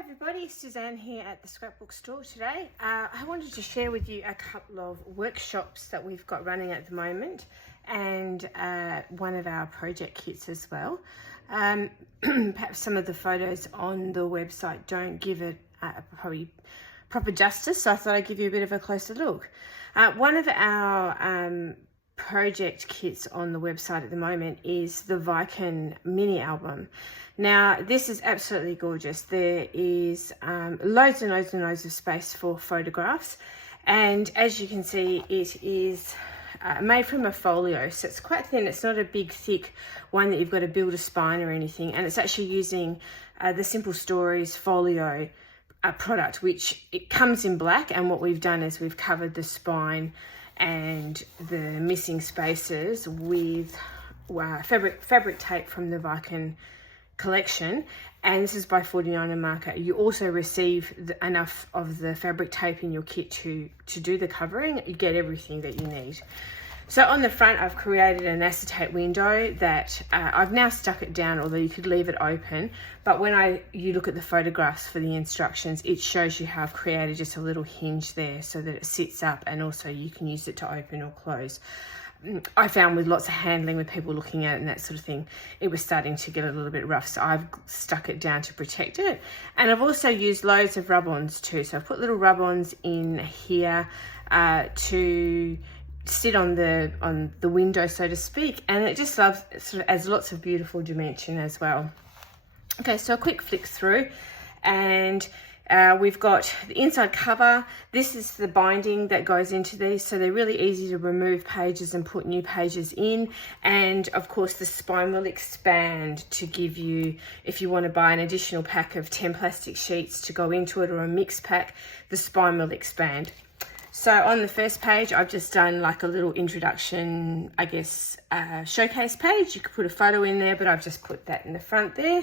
everybody, Suzanne here at the Scrapbook Store today. I wanted to share with you a couple of workshops that we've got running at the moment and one of our project kits as well. Perhaps some of the photos on the website don't give it probably proper justice, so I thought I'd give you a bit of a closer look. One of our project kits on the website at the moment is the Viken mini album. Now this is absolutely gorgeous. There is loads and loads and loads of space for photographs, and as you can see it is made from a folio, so it's quite thin. It's not a big thick one that you've got to build a spine or anything, and it's actually using the Simple Stories folio product, which it comes in black, and what we've done is we've covered the spine and the missing spaces with fabric tape from the Viken collection, and this is by 49er marker. You also receive enough of the fabric tape in your kit to do the covering. You get everything that you need. So on the front I've created an acetate window that I've now stuck it down, although you could leave it open, but when you look at the photographs for the instructions, it shows you how I've created just a little hinge there so that it sits up, and also you can use it to open or close. I found with lots of handling, with people looking at it and that sort of thing, it was starting to get a little bit rough, so I've stuck it down to protect it. And I've also used loads of rub-ons too, so I've put little rub-ons in here to sit on the window, so to speak, and it just sort of adds lots of beautiful dimension as well. Okay, so a quick flick through, and we've got the inside cover. This is the binding that goes into these, so they're really easy to remove pages and put new pages in. And of course the spine will expand to give you, if you want to buy an additional pack of 10 plastic sheets to go into it, or a mixed pack, the spine will expand. So on the first page I've just done like a little introduction, I guess, showcase page. You could put a photo in there, but I've just put that in the front there.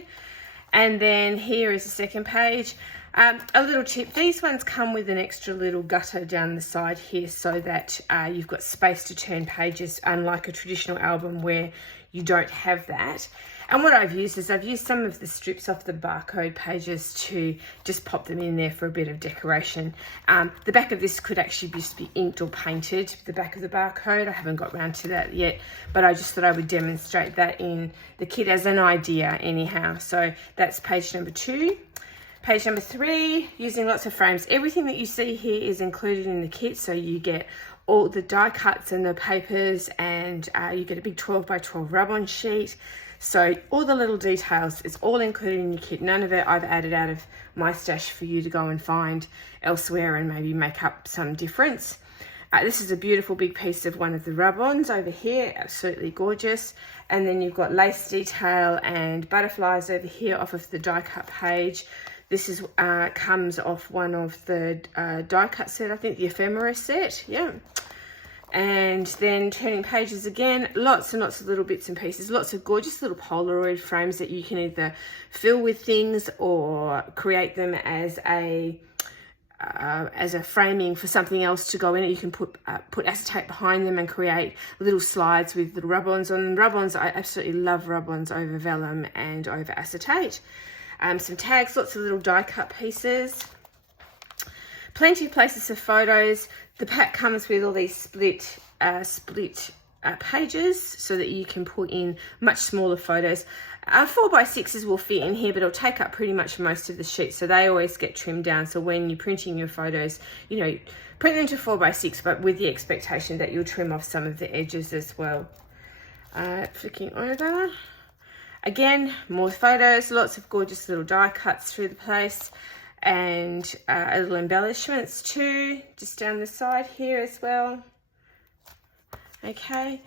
And then here is the second page. A little tip, these ones come with an extra little gutter down the side here, so that you've got space to turn pages, unlike a traditional album where you don't have that. And what I've used is I've used some of the strips off the barcode pages to just pop them in there for a bit of decoration. The back of this could actually just be inked or painted, the back of the barcode. I haven't got round to that yet, but I just thought I would demonstrate that in the kit as an idea anyhow. So that's page number 2. Page number 3, using lots of frames. Everything that you see here is included in the kit, so you get all the die cuts and the papers, and you get a big 12 by 12 rub-on sheet. So all the little details, it's all included in your kit. None of it I've added out of my stash for you to go and find elsewhere and maybe make up some difference. This is a beautiful big piece of one of the rub-ons over here, absolutely gorgeous. And then you've got lace detail and butterflies over here off of the die cut page. This is comes off one of the die cut set, I think the ephemera set, yeah. And then turning pages again, lots and lots of little bits and pieces, lots of gorgeous little Polaroid frames that you can either fill with things or create them as a framing for something else to go in it. You can put acetate behind them and create little slides with little rub-ons on them. Rub-ons, I absolutely love rub-ons over vellum and over acetate. Some tags, lots of little die cut pieces, plenty of places for photos. The pack comes with all these split pages so that you can put in much smaller photos. 4x6s will fit in here, but it'll take up pretty much most of the sheet, so they always get trimmed down. So when you're printing your photos, you know, print them to 4x6, but with the expectation that you'll trim off some of the edges as well. Flicking over. Again, more photos, lots of gorgeous little die cuts through the place, and a little embellishments too, just down the side here as well. Okay,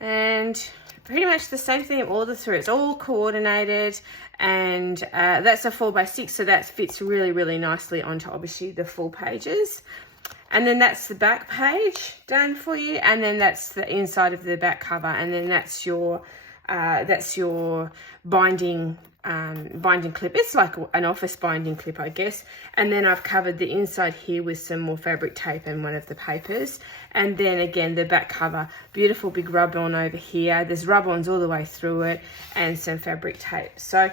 and pretty much the same thing all the through. It's all coordinated, and that's a 4x6, so that fits really, really nicely onto obviously the full pages. And then that's the back page done for you, and then that's the inside of the back cover, and then that's your binding clip. It's like an office binding clip, I guess. And then I've covered the inside here with some more fabric tape and one of the papers. And then again, the back cover, beautiful big rub-on over here. There's rub-ons all the way through it and some fabric tape. So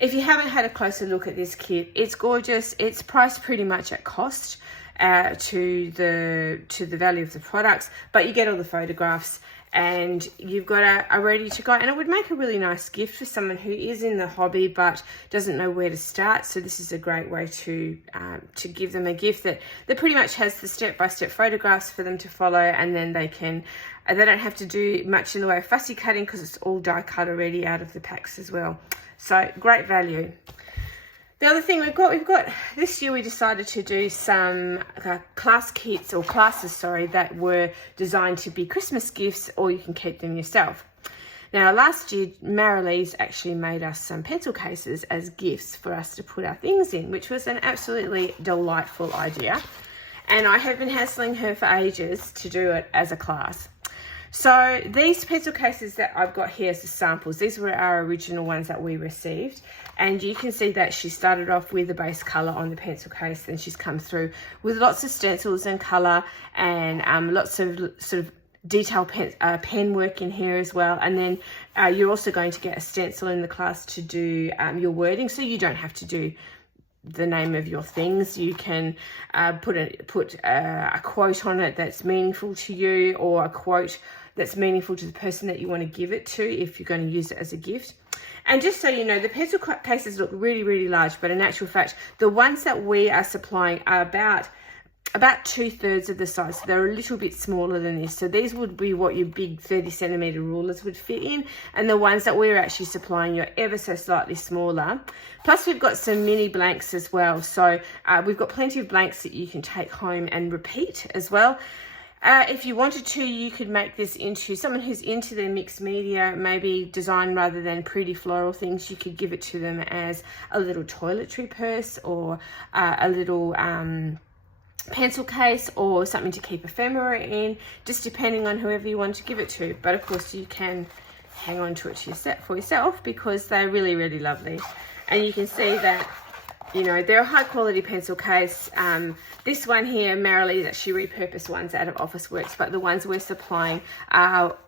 If you haven't had a closer look at this kit, it's gorgeous. It's priced pretty much at cost to the value of the products, but you get all the photographs and you've got a ready to go, and it would make a really nice gift for someone who is in the hobby but doesn't know where to start. So this is a great way to give them a gift that pretty much has the step-by-step photographs for them to follow, and then they don't have to do much in the way of fussy cutting because it's all die cut already out of the packs as well. So great value. The other thing we've got this year, we decided to do some classes that were designed to be Christmas gifts, or you can keep them yourself. Now, last year, Marilee's actually made us some pencil cases as gifts for us to put our things in, which was an absolutely delightful idea. And I have been hassling her for ages to do it as a class. So these pencil cases that I've got here as the samples, these were our original ones that we received. And you can see that she started off with the base colour on the pencil case, and she's come through with lots of stencils and colour and lots of sort of detail pen work in here as well. And then you're also going to get a stencil in the class to do your wording, so you don't have to do the name of your things. You can put a quote on it that's meaningful to you, or a quote that's meaningful to the person that you want to give it to if you're going to use it as a gift. And just so you know, the pencil cases look really, really large, but in actual fact, the ones that we are supplying are about 2/3 of the size. So they're a little bit smaller than this. So these would be what your big 30-centimeter rulers would fit in, and the ones that we're actually supplying are ever so slightly smaller. Plus we've got some mini blanks as well. So we've got plenty of blanks that you can take home and repeat as well. If you wanted to, you could make this into someone who's into their mixed media, maybe design rather than pretty floral things. You could give it to them as a little toiletry purse, or a little pencil case, or something to keep ephemera in, just depending on whoever you want to give it to. But of course you can hang on to it for yourself, because they're really, really lovely. And you can see that, you know, they're a high quality pencil case. This one here, Marilee, that she repurposed ones out of Officeworks, but the ones we're supplying are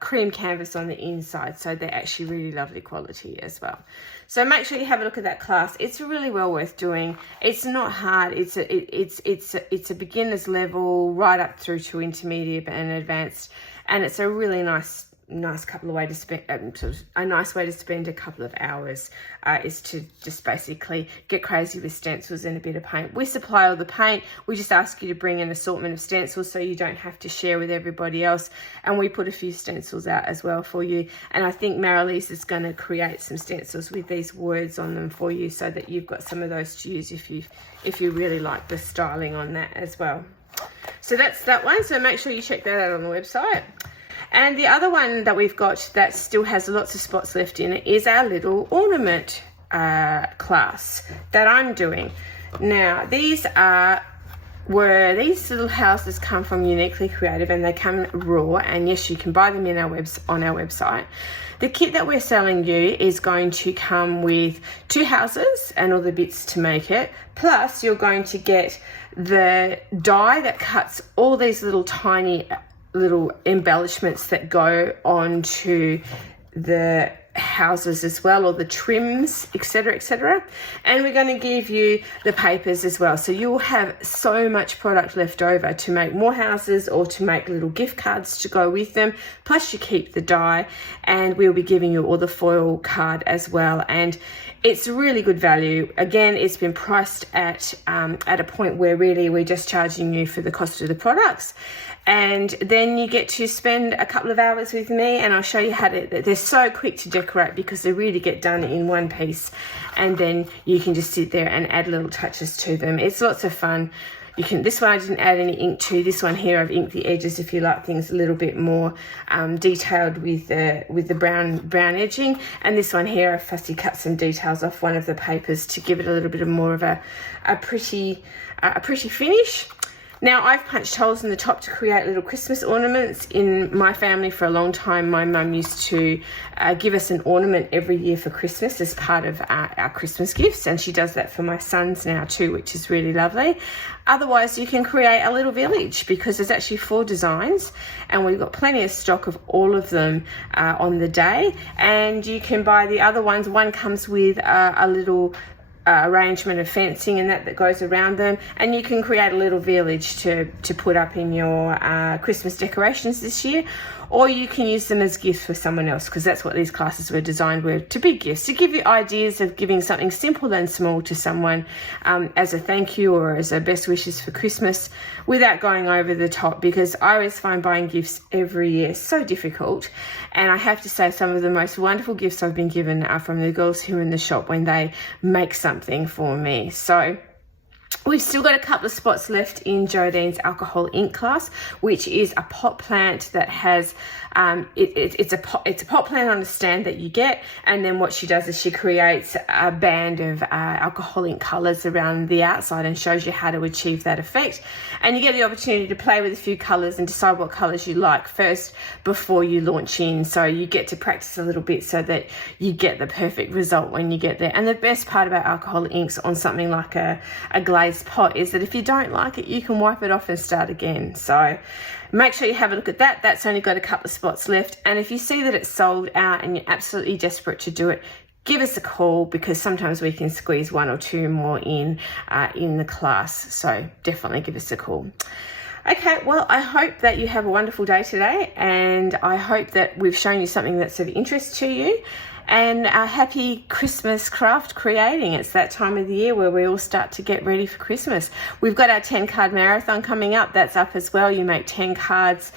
cream canvas on the inside, so they're actually really lovely quality as well. So make sure you have a look at that class. It's really well worth doing. It's not hard. It's a beginner's level right up through to intermediate and advanced, and it's a really nice couple of ways to spend a nice way to spend a couple of hours is to just basically get crazy with stencils and a bit of paint. We supply all the paint. We just ask you to bring an assortment of stencils so you don't have to share with everybody else, and we put a few stencils out as well for you. And I think Marilee's is going to create some stencils with these words on them for you, so that you've got some of those to use if you really like the styling on that as well. So that's that one. So make sure you check that out on the website. And the other one that we've got that still has lots of spots left in it is our little ornament class that I'm doing. Now, these little houses come from Uniquely Creative, and they come raw, and yes, you can buy them on our website. The kit that we're selling you is going to come with 2 houses and all the bits to make it, plus you're going to get the die that cuts all these little tiny little embellishments that go onto the houses as well, or the trims, etc., etc. And we're going to give you the papers as well, so you'll have so much product left over to make more houses or to make little gift cards to go with them. Plus you keep the die, and we'll be giving you all the foil card as well. And it's really good value. Again, it's been priced at a point where really we're just charging you for the cost of the products. And then you get to spend a couple of hours with me, and I'll show you how to, they're so quick to decorate because they really get done in one piece, and then you can just sit there and add little touches to them. It's lots of fun. This one I didn't add any ink to. This one here I've inked the edges if you like things a little bit more detailed with the brown edging. And this one here I've fussy cut some details off one of the papers to give it a little bit of more of a pretty finish. Now, I've punched holes in the top to create little Christmas ornaments. In my family for a long time, my mum used to give us an ornament every year for Christmas as part of our Christmas gifts, and she does that for my sons now too, which is really lovely. Otherwise, you can create a little village, because there's actually 4 designs and we've got plenty of stock of all of them on the day, and you can buy the other ones. One comes with a little arrangement of fencing and that goes around them, and you can create a little village to put up in your Christmas decorations this year, or you can use them as gifts for someone else, because that's what these classes were designed with, to be gifts, to give you ideas of giving something simple and small to someone as a thank you or as a best wishes for Christmas, without going over the top, because I always find buying gifts every year so difficult. And I have to say, some of the most wonderful gifts I've been given are from the girls who are in the shop when they make something for me. So we've still got a couple of spots left in Geraldine's alcohol ink class, which is a pot plant that has it's a pot plant on a stand that you get, and then what she does is she creates a band of alcohol ink colours around the outside and shows you how to achieve that effect. And you get the opportunity to play with a few colours and decide what colours you like first before you launch in, so you get to practice a little bit so that you get the perfect result when you get there. And the best part about alcohol inks on something like a glazed pot is that if you don't like it, you can wipe it off and start again. So make sure you have a look at that. That's only got a couple of spots left, and if you see that it's sold out and you're absolutely desperate to do it, give us a call, because sometimes we can squeeze 1 or 2 more in the class. So definitely give us a call. Okay, well, I hope that you have a wonderful day today, and I hope that we've shown you something that's of interest to you. And a happy Christmas craft creating. It's that time of the year where we all start to get ready for Christmas. We've got our 10-card marathon coming up. That's up as well. You make 10 cards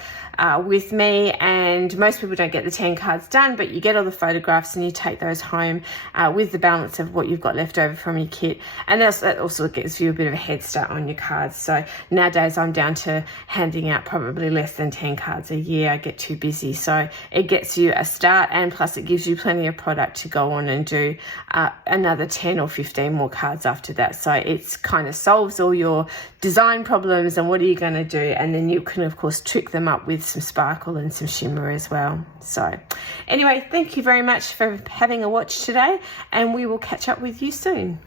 with me, and most people don't get the 10 cards done, but you get all the photographs and you take those home with the balance of what you've got left over from your kit, and that also gives you a bit of a head start on your cards. So nowadays I'm down to handing out probably less than 10 cards a year. I get too busy, so it gets you a start, and plus it gives you plenty of product to go on and do another 10 or 15 more cards after that. So it's kind of solves all your design problems and what are you going to do, and then you can of course trick them up with some sparkle and some shimmer as well. So anyway, thank you very much for having a watch today, and we will catch up with you soon.